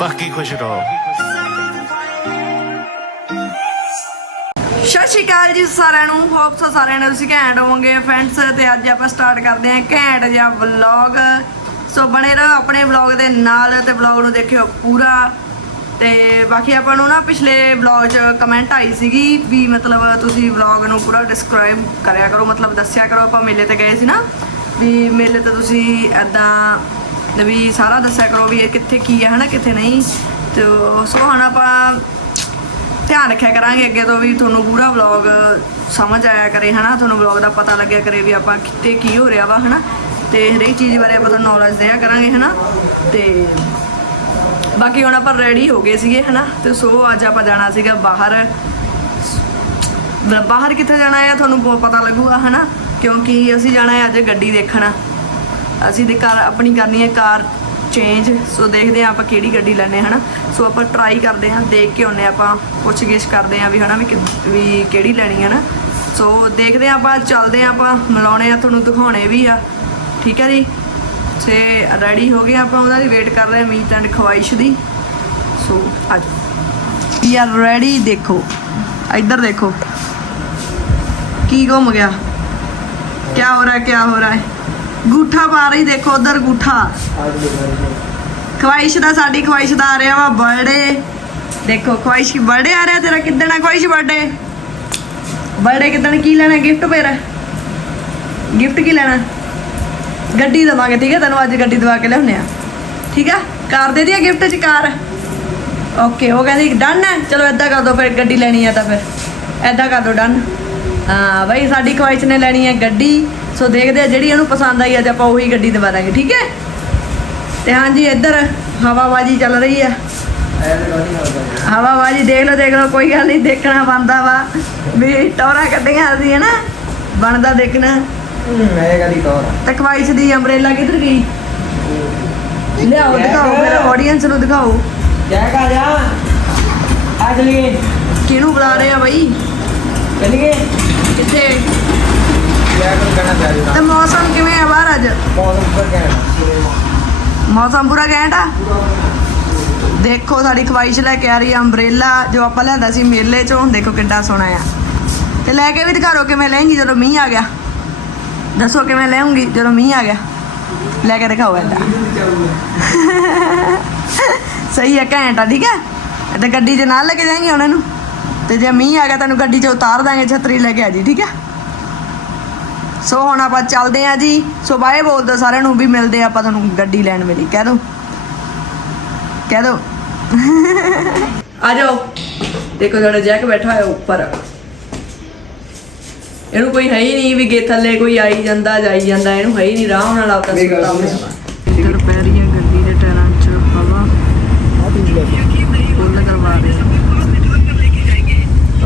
ਬਾਕੀ ਖੁਸ਼ ਰਹੋ। ਸਤਿ ਸ਼੍ਰੀ ਅਕਾਲ ਜੀ ਸਾਰਿਆਂ ਨੂੰ। ਹੋਪ ਸੋ ਸਾਰਿਆਂ ਨੇ ਤੁਸੀਂ ਘੈਂਟ ਹੋਵੋਗੇ। ਫਰੈਂਡਸ ਤੇ ਅੱਜ ਆਪਾਂ ਸਟਾਰਟ ਕਰਦੇ ਹਾਂ ਘੈਂਟ ਜਿਹਾ ਵਲੌਗ ਸੋ ਬਣੇ ਰਹੋ ਆਪਣੇ ਵਲੌਗ ਦੇ ਨਾਲ ਤੇ ਵਲੌਗ ਨੂੰ ਦੇਖਿਓ ਪੂਰਾ। ਤੇ ਬਾਕੀ ਆਪਾਂ ਨੂੰ ਨਾ ਪਿਛਲੇ ਵਲੌਗ 'ਚ ਕਮੈਂਟ ਆਈ ਸੀਗੀ ਵੀ ਮਤਲਬ ਤੁਸੀਂ ਵਲੌਗ ਨੂੰ ਪੂਰਾ ਡਿਸਕ੍ਰਾਈਬ ਕਰਿਆ ਕਰੋ, ਮਤਲਬ ਦੱਸਿਆ ਕਰੋ ਆਪਾਂ ਮੇਲੇ ਤੇ ਗਏ ਸੀ ਨਾ। ਵੀ ਮੇਲੇ ਤੇ ਤੁਸੀਂ ਐਦਾਂ ਵੀ ਸਾਰਾ ਦੱਸਿਆ ਕਰੋ ਵੀ ਇਹ ਕਿੱਥੇ ਕੀ ਹੈ ਹਨਾ, ਕਿੱਥੇ ਨਹੀਂ। ਤੇ ਸੋ ਹੁਣ ਆਪਾਂ ਧਿਆਨ ਰੱਖਿਆ ਕਰਾਂਗੇ ਅੱਗੇ ਤੋਂ ਵੀ ਤੁਹਾਨੂੰ ਪੂਰਾ ਵਲੌਗ ਸਮਝ ਆਇਆ ਕਰੇ, ਹਨਾ, ਤੁਹਾਨੂੰ ਵਲੌਗ ਦਾ ਪਤਾ ਲੱਗਿਆ ਕਰੇ ਵੀ ਆਪਾਂ ਕਿੱਥੇ ਕੀ ਹੋ ਰਿਹਾ ਵਾ, ਹਨਾ। ਤੇ ਹਰੇਕ ਚੀਜ਼ ਬਾਰੇ ਆਪਾਂ ਤੁਹਾਨੂੰ ਨੌਲੇਜ ਦਿਆ ਕਰਾਂਗੇ, ਹਨਾ। ਤੇ ਬਾਕੀ ਹੁਣ ਆਪਾਂ ਰੈਡੀ ਹੋ ਗਏ ਸੀਗੇ, ਹਨਾ। ਤੇ ਸੋ ਅੱਜ ਆਪਾਂ ਜਾਣਾ ਸੀਗਾ ਬਾਹਰ। ਬਾਹਰ ਕਿੱਥੇ ਜਾਣਾ ਹੈ ਤੁਹਾਨੂੰ ਬਹੁਤ ਪਤਾ ਲੱਗੂਗਾ, ਹਨਾ। ਕਿਉਂਕਿ ਅਸੀਂ ਜਾਣਾ ਹੈ ਅੱਜ ਗੱਡੀ ਦੇਖਣ। ਅਸੀਂ ਦੀ ਕਾਰ ਆਪਣੀ ਕਰਨੀ ਹੈ ਕਾਰ ਚੇਂਜ ਸੋ ਦੇਖਦੇ ਹਾਂ ਆਪਾਂ ਕਿਹੜੀ ਗੱਡੀ ਲੈਣੇ ਹਨਾ? ਸੋ ਆਪਾਂ ਟਰਾਈ ਕਰਦੇ ਹਾਂ, ਦੇਖ ਕੇ ਆਉਂਦੇ ਹਾਂ ਆਪਾਂ, ਪੁੱਛਗਿੱਛ ਕਰਦੇ ਹਾਂ ਵੀ, ਹਨਾ, ਵੀ ਵੀ ਕਿਹੜੀ ਲੈਣੀ ਹੈ ਨਾ ਸੋ ਦੇਖਦੇ ਹਾਂ ਆਪਾਂ, ਚੱਲਦੇ ਹਾਂ ਆਪਾਂ, ਮਿਲਾਉਣੇ ਆ, ਤੁਹਾਨੂੰ ਦਿਖਾਉਣੇ ਵੀ ਆ। ਠੀਕ ਹੈ ਜੀ? ਤੇ ਰੈਡੀ ਹੋ ਗਏ ਆਪਾਂ ਉਹਦਾ ਦੀ ਵੇਟ ਕਰ ਰਹੇ ਹਾਂ ਮੀਟ ਐਂਡ ਖਵਾਇਸ਼ ਦੀ। ਸੋ ਅੱਜ। ਵੀ ਆਰ ਰੈਡੀ ਦੇਖੋ। ਇੱਧਰ ਦੇਖੋ। ਕੀ ਘੁੰਮ ਗਿਆ? ਕੀ ਹੋ ਰਿਹਾ ਕੀ ਹੋ ਰਿਹਾ? ਹੈ ਗੂਠਾ ਪਾ ਰਹੀ, ਦੇਖੋ ਉਧਰ ਗੂਠਾ। ਖਵਾਇਸ਼ ਦਾ, ਸਾਡੀ ਖਵਾਇਸ਼ ਦਾ ਆ ਰਿਹਾ ਵਾ ਬਰਥਡੇ। ਦੇਖੋ ਖਵਾਇਸ਼ ਕੀ ਬਰਥਡੇ ਆ ਰਿਹਾ ਤੇਰਾ, ਕਿੱਦਣ ਆ ਖਵਾਇਸ਼ ਬਰਥਡੇ? ਬਰਥਡੇ ਕਿੱਦਣ, ਕੀ ਲੈਣਾ ਗਿਫਟ ਫੇਰ? ਗਿਫਟ ਕੀ ਲੈਣਾ? ਗੱਡੀ ਦਵਾਂਗੇ, ਠੀਕ ਹੈ? ਤੈਨੂੰ ਅੱਜ ਗੱਡੀ ਦਵਾ ਕੇ ਲਿਆਉਣੇ ਆ। ਠੀਕ ਆ? ਕਾਰ ਦੇ ਦਿਆ ਗਿਫਟ ਚ ਕਾਰ? ਓਕੇ ਉਹ ਕਹਿੰਦੀ ਡਨ ਹੈ? ਚਲੋ ਏਦਾਂ ਕਰ ਦੋ, ਫਿਰ ਗੱਡੀ ਲੈਣੀ ਆ ਤਾਂ ਫਿਰ। ਏਦਾਂ ਕਰ ਦੋ ਡਨ ਹਾਂ ਬਈ ਸਾਡੀ ਖਵਾਇਸ਼ ਨੇ ਲੈਣੀ ਹੈ ਗੱਡੀ। ਸੋ ਦੇਖਦੇ ਆ ਜਿਹੜੀ ਇਹਨੂੰ ਪਸੰਦ ਆਈ ਅੱਜ ਆਪਾਂ ਉਹੀ ਗੱਡੀ ਦਵਾ ਦਾਂਗੇ ਠੀਕ ਹੈ? ਤੇ ਹਾਂਜੀ ਇੱਧਰ ਹਵਾਬਾਜੀ ਚੱਲ ਰਹੀ ਆ। ਹਵਾਬਾਜੀ ਦੇਖ ਲਓ ਦੇਖ ਲਓ ਕੋਈ ਗੱਲ ਨਹੀਂ ਦੇਖਣਾ ਬੰਦਾ ਵਾ। ਵੀ ਟੌਰਾ ਕੱਢੀਆਂ ਅਸੀਂ ਹਨਾ? ਬਣਦਾ ਦੇਖਣਾ। ਮੈਂ ਕਦੀ ਤੋਰ ਤੇ ਖਵਾਇਸ਼ ਦੀ ਅੰਬ੍ਰੇਲਾ ਕਿੱਧਰ ਗਈ? ਲਿਆਓ ਦਿਖਾਓ ਮੇਰੇ ਆਡੀਅנס ਨੂੰ ਦਿਖਾਓ। ਜੈ ਕਾ ਜਾ। ਚਲੀਏ। ਕਿਹਨੂੰ ਬੁਲਾ ਰਹੇ ਆ ਬਈ? ਚਲੀਏ। ਕਿੱਥੇ ਜੈ ਕੋ ਕਹਿਣਾ ਪਿਆ ਤੇ ਮੌਸਮ ਕਿਵੇਂ ਆ ਬਾਹਰ ਅੱਜ? ਮੌਸਮ ਪਰ ਕਹਿਣਾ ਮੌਸਮ। ਪੂਰਾ ਘੈਂਟ ਆ? ਦੇਖੋ ਸਾਡੀ ਖਵਾਇਸ਼ ਲੈ ਕੇ ਆ ਰਹੀ ਆ ਅੰਬ੍ਰੇਲਾ ਜੋ ਆਪਾਂ ਲਿਆਂਦਾ ਸੀ ਮੇਲੇ ਚੋਂ। ਦੇਖੋ ਕਿੱਡਾ ਸੋਹਣਾ ਆ। ਤੇ ਲੈ ਕੇ ਵੀ ਦਿਖਾਰੋ ਕਿਵੇਂ ਲੈਂਗੀ ਜਦੋਂ ਮੀਂਹ ਆ ਗਿਆ। ਦੱਸੋ ਕਿਵੇਂ ਲੈਉਂਗੀ ਜਦੋਂ ਮੀਂਹ ਆ ਗਿਆ। ਲੈ ਕੇ ਦਿਖਾਓ ਐਡਾ ਸਹੀ ਹੈ ਘੈਂਟ ਆ ਠੀਕ ਹੈ ਤੇ ਗੱਡੀ 'ਚ ਨਾਲ ਲੈ ਕੇ ਜਾਏਂਗੇ ਉਹਨਾਂ ਨੂੰ ਤੇ ਜੇ ਮੀਂਹ ਆ ਗਿਆ ਤੈਨੂੰ ਗੱਡੀ 'ਚ ਉਤਾਰ ਦਾਂਗੇ ਛਤਰੀ ਲੈ ਕੇ ਆ ਜੀ ਠੀਕ ਹੈ? ਸੋ ਹੁਣ ਆਪਾਂ ਚੱਲਦੇ ਆ ਜੀ। ਸੋ ਬਾਏ ਬੋਲ ਦਿਓ ਸਾਰਿਆਂ ਨੂੰ ਵੀ ਮਿਲਦੇ ਆਪਾਂ ਤੁਹਾਨੂੰ ਗੱਡੀ ਲੈਣ ਵੇਲੇ। ਕਹਿ ਦੋ। ਕਹਿ ਦੋ। ਆ ਜਾਓ। ਦੇਖੋ ਸਾਡਾ ਜੈਕ ਬੈਠਾ ਹੋਇਆ ਉੱਪਰ। ਇਹਨੂੰ ਕੋਈ ਹੈ ਹੀ ਨਹੀਂ ਵੀ ਗੇ ਥੱਲੇ ਕੋਈ ਆਈ ਜਾਂਦਾ ਜਾਈ ਜਾਂਦਾ। ਇਹਨੂੰ ਹੈ ਹੀ ਨਹੀਂ ਨਾਲ ਆਪਦਾ ਮੇਰੀ ਗੱਲ ਸੁੱਤਾ। ਹੋਇਆ ਇੱਧਰ ਪੈ ਰਹੀ ਹੈ ਗੱਡੀ ਦੇ ਟਾਇਰਾਂ 'ਚ ਹਵਾ ਫੁੱਲ ਕਰਵਾ ਰਹੇ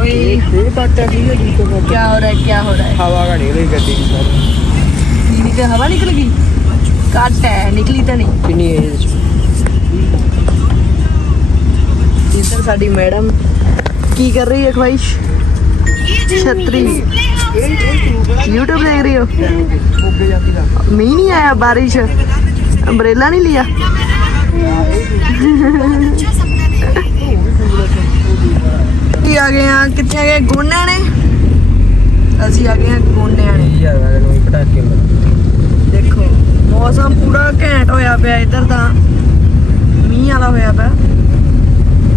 ਓਏ ਇਹ ਟੱਟਾ ਕੀ ਹੈ ਦੂਜੇ ਕੋਲ ਕੀ ਹੋ ਰਿਹਾ ਹੈ ਕੀ ਹੋ ਰਿਹਾ ਹੈ ਹਵਾ ਘੜੀ ਰਹੀ ਗੱਡੀ ਦੀ ਸਰ ਨੀਲੀ ਤੇ ਹਵਾ ਨਿਕਲ ਗਈ ਘੱਟ ਹੈ ਨਿਕਲੀ ਤਾਂ ਨਹੀਂ ਕਿੰਨੀ ਹੈ ਇਹਦੇ ਚ ਇੱਧਰ ਸਾਡੀ ਮੈਡਮ ਕੀ ਕਰ ਰਹੀ ਹੈ ਖਵਾਇਸ਼ ਛਤਰੀ YouTube ਦੇਖ ਰਹੀ ਹੋ ਉੱਗੇ ਜਾਂਦੀ ਦਾ ਮੀਂਹ ਨਹੀਂ ਆਇਆ ਬਾਰਿਸ਼ ਅੰਬ੍ਰੇਲਾ ਨਹੀਂ ਲਿਆ ਕੀ ਆ ਗਏ ਆ ਗਏ ਗੋਨਿਆਂ ਨੇ ਅਸੀਂ ਆ ਗਏ ਗੋਨਿਆਂ ਨੇ ਆ ਗਿਆ ਕੋਈ ਪਟਾਕੇ ਦੇਖੋ ਮੌਸਮ ਪੂਰਾ ਘੈਂਟ ਹੋਇਆ ਪਿਆ ਇੱਧਰ ਤਾਂ। ਮੀਂਹ ਵਾਲਾ ਹੋਇਆ ਪਿਆ।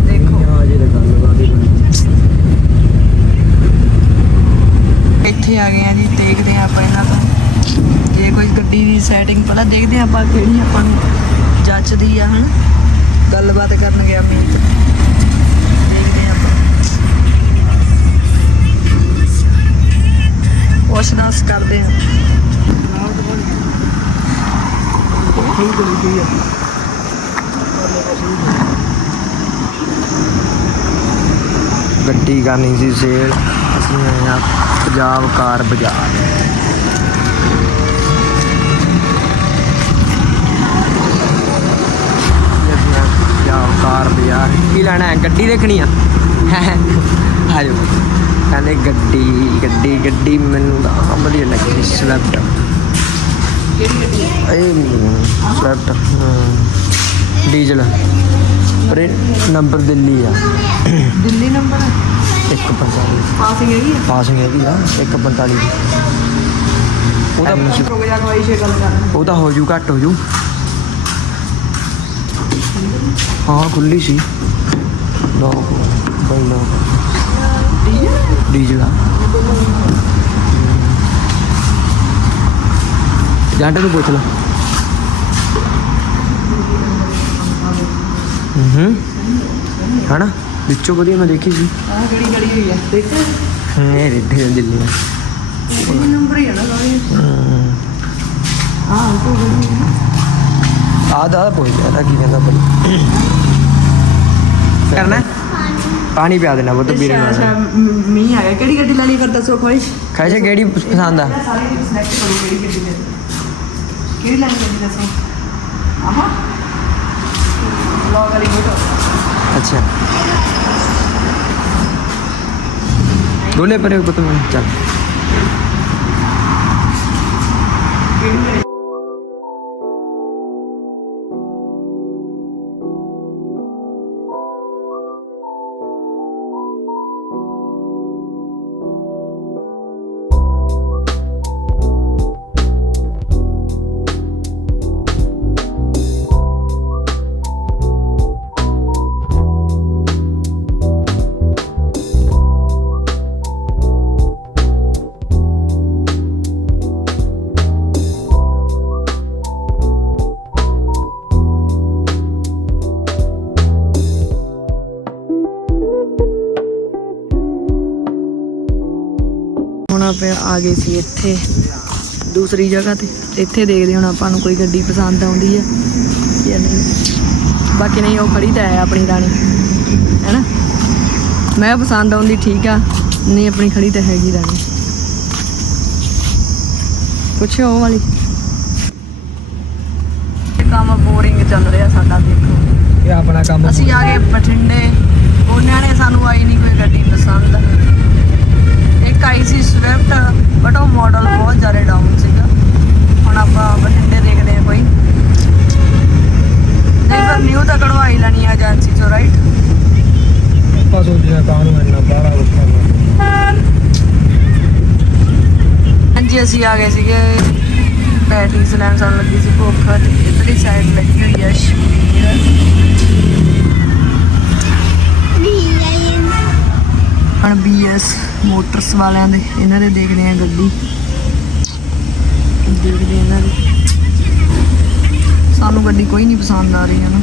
ਦੇਖੋ। ਹਾਂ ਇੱਥੇ ਆ ਗਏ ਆ ਜੀ ਦੇਖਦੇ ਆ ਆਪਾਂ ਇਹਨਾਂ ਤੋਂ। ਜੇ ਕੋਈ ਗੱਡੀ ਦੀ ਸੈਟਿੰਗ ਪਹਿਲਾਂ ਦੇਖਦੇ ਆ ਆਪਾਂ ਕਿਹੜੀ ਆਪਾਂ ਨੂੰ ਜੱਚਦੀ ਆ ਹਨ। ਗੱਲਬਾਤ ਕਰਨ ਗਿਆ ਮੀਤ ਪੁੱਛਨਾਸ ਕਰਦੇ ਆ। ਗੱਡੀ ਕਰਨੀ ਸੀ ਸੇਲ। ਅਸੀਂ ਆਏ ਆ ਪੰਜਾਬ ਕਾਰ ਬਾਜ਼ਾਰ। ਕਾਰ ਬਾਜ਼ਾਰ। ਕੀ ਲੈਣਾ ਹੈ? ਗੱਡੀ ਦੇਖਣੀ ਆ? ਆ ਜਾਓ ਕਹਿੰਦੇ ਗੱਡੀ ਗੱਡੀ ਗੱਡੀ ਮੈਨੂੰ ਤਾਂ ਵਧੀਆ ਲੱਗੀ ਸਵਿਫਟ ਇਹ ਸਵਿਫਟ ਡੀਜ਼ਲ। ਪਰ ਨੰਬਰ ਦਿੱਲੀ ਆ। ਦਿੱਲੀ ਨੰਬਰ? 145 ਪਾਸਿੰਗ ਹੈਗੀ ਆ? ਪਾਸਿੰਗ ਹੈਗੀ ਆ 145 ਦੀ ਉਹਦਾ ਰੁਕ ਜਾ ਕੋਈ ਸ਼ੇ ਗੱਲ ਕਰ। ਉਹਦਾ ਹੋ ਜੂ ਘੱਟ ਹੋ ਜੂ। ਹਾਂ ਖੁੱਲੀ ਸੀ। ਲੋਕ ਬਈ ਲੋਕ ਆ ਜਾਂਟੇ ਨੂੰ ਪੁੱਛ ਲਾ ਹੂੰ ਹਣਾ ਵਿੱਚੋਂ ਵਧੀਆ ਮੈਂ ਦੇਖੀ ਸੀ ਆਹ ਕਿਹੜੀ ਗੜੀ ਹੋਈ ਆ ਦੇਖ ਇਹ ਰਿੱਧੇ ਦਿੱਲੀ ਨਾਲ। ਇਹ ਨੰਬਰ ਹੀ ਆ ਨਾ ਹੂੰ ਹਾਂ ਤੂੰ ਆ ਦਾ ਪੁੱਛ ਲਿਆ ਕੀ ਕਹਿੰਦਾ ਬੜੀ ਕਰਨਾ ਪਾਣੀ ਪਿਆ ਦੇਣਾ ਉਹ ਤਾਂ ਵੀਰੇ ਅੱਛਾ ਨੂੰ ਅੱਛਾ ਮ- ਮੀਂਹ ਆਇਆ ਕਿਹੜੀ ਗੱਡੀ ਲੈਣੀ ਫਿਰ ਦੱਸੋ ਕੋਈ ਖਾਈ ਜੇ ਕਿਹੜੀ ਪਸੰਦ ਆ ਸਾਰੇ ਸਿਲੈਕਟ ਕਰੋ ਕਿਹੜੀ ਗੱਡੀ ਲੈਣੀ ਕਿਹੜੀ ਲੈਣੀ ਗੱਡੀ ਦੱਸੋ ਆਹਾ ਲੋ ਵਾਲੀ ਫੋਟੋ ਅੱਛਾ ਦੋਨੇ ਪਰੇ ਕੋ ਹੁਣ ਆਪਾਂ ਆ ਗਏ ਸੀ ਇੱਥੇ ਦੂਸਰੀ ਜਗ੍ਹਾ ਤੇ। ਇੱਥੇ ਦੇਖਦੇ ਹੁਣ ਆਪਾਂ ਨੂੰ ਕੋਈ ਗੱਡੀ ਪਸੰਦ ਆਉਂਦੀ ਹੈ ਜਾਂ ਨਹੀਂ। ਬਾਕੀ ਨਹੀਂ ਉਹ ਖੜੀ ਤਾਂ ਹੈ ਆਪਣੀ ਰਾਣੀ ਹੈਨਾ ਮੈਂ ਪਸੰਦ ਆਉਂਦੀ ਠੀਕ ਆ ਨਹੀਂ ਆਪਣੀ ਖੜੀ ਤਾਂ ਹੈਗੀ ਰਾਣੀ। ਪੁੱਛਿਓ ਉਹ ਵਾਲੀ। ਕੰਮ ਬੋਰਿੰਗ ਚੱਲ ਰਿਹਾ ਸਾਡਾ ਦੇਖੋ। ਇਹ ਆਪਣਾ ਕੰਮ ਅਸੀਂ ਆ ਗਏ ਬਠਿੰਡੇ ਉਹਨਾਂ ਨੇ ਸਾਨੂੰ ਆਈ ਨਹੀਂ ਕੋਈ ਗੱਡੀ ਪਸੰਦ ਇੱਕ ਆਈ ਸੀ ਸਵਿਫਟ ਬਟ ਉਹ ਮਾਡਲ ਬਹੁਤ ਜ਼ਿਆਦਾ ਡਾਊਨ ਸੀਗਾ ਹੁਣ ਆਪਾਂ ਬਠਿੰਡੇ ਦੇਖਦੇ ਹਾਂ ਕੋਈ ਨਹੀਂ ਪਰ ਨਿਊ ਤਾਂ ਕਢਵਾਈ ਲੈਣੀ ਆ ਏਜੰਸੀ ਚੋਂ ਰਾਈਟ ਆਪਾਂ ਸੋਚਿਆ ਕਾਹਨੂੰ ਇੰਨਾ ਬਾਹਰ ਉੱਠਿਆ ਹਾਂਜੀ, ਅਸੀਂ ਆ ਗਏ ਸੀਗੇ। ਬੈਟਰੀਜ਼ ਲੈਣ ਸਾਨੂੰ ਲੱਗੀ ਸੀ, ਭੁੱਖ ਤੇ ਇਧਰਲੀ ਸਾਈਡ ਲੱਗੀ ਹੋਈ ਆ ਸ਼ਬੀਰ ਹਣ ਬੀਐਸ ਮੋਟਰਸ ਵਾਲਿਆਂ ਦੇ, ਇਹਨਾਂ ਦੇ ਦੇਖਦੇ ਆ ਗੱਡੀ। ਦੇਖਦੇ ਇਹਨਾਂ ਦੀ। ਸਾਨੂੰ ਗੱਡੀ ਕੋਈ ਨਹੀਂ ਪਸੰਦ ਆ ਰਹੀ ਹੈ ਨਾ